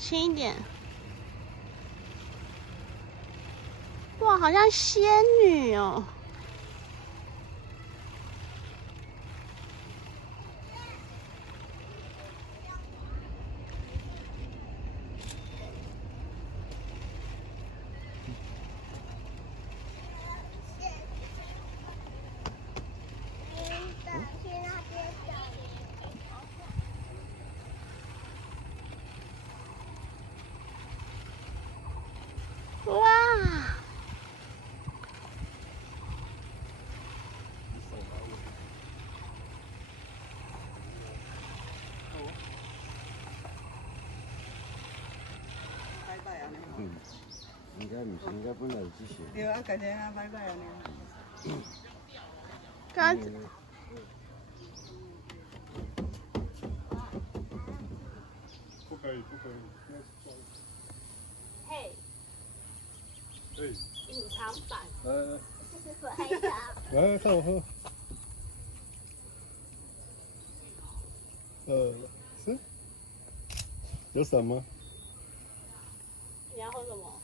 轻一点。哇，好像仙女哦。哇！应该唔是，应该本来有这些。对啊，家己啊摆摆安尼。刚不可以，不可以。嘿，对。隐藏版。来看我喝。是？有伞吗？你要喝什么？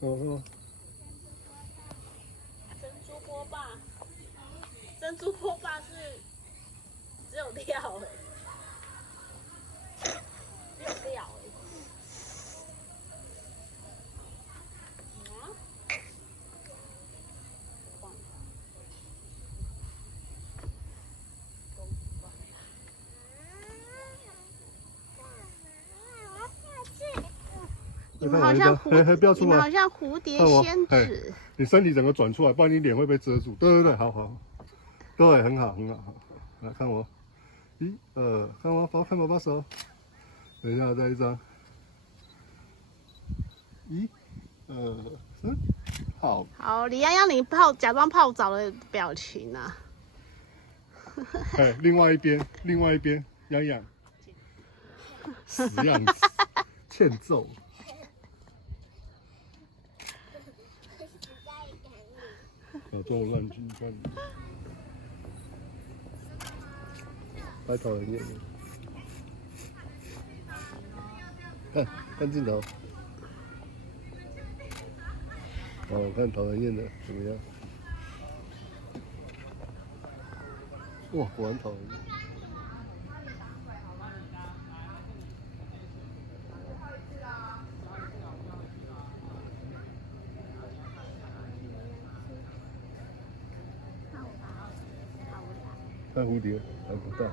我喝。珍珠波霸。珍珠波霸是只有料哎，只有料哎。你们好像你们好像蝴蝶仙子。你身体整个转出来，不然你脸会被遮住。对对对，好好，对，很好很好。来看我，看我，看爸爸手。等一下，再一张。1、2、3，好。好，李洋洋，你假装泡澡的表情啊。哎，另外一边，洋洋，死样子，欠揍。啊，中午乱举乱。拍讨人厌的。看镜头。哦，看讨人厌的怎么样？哇，果然讨人厌。看蝴蝶，还不大。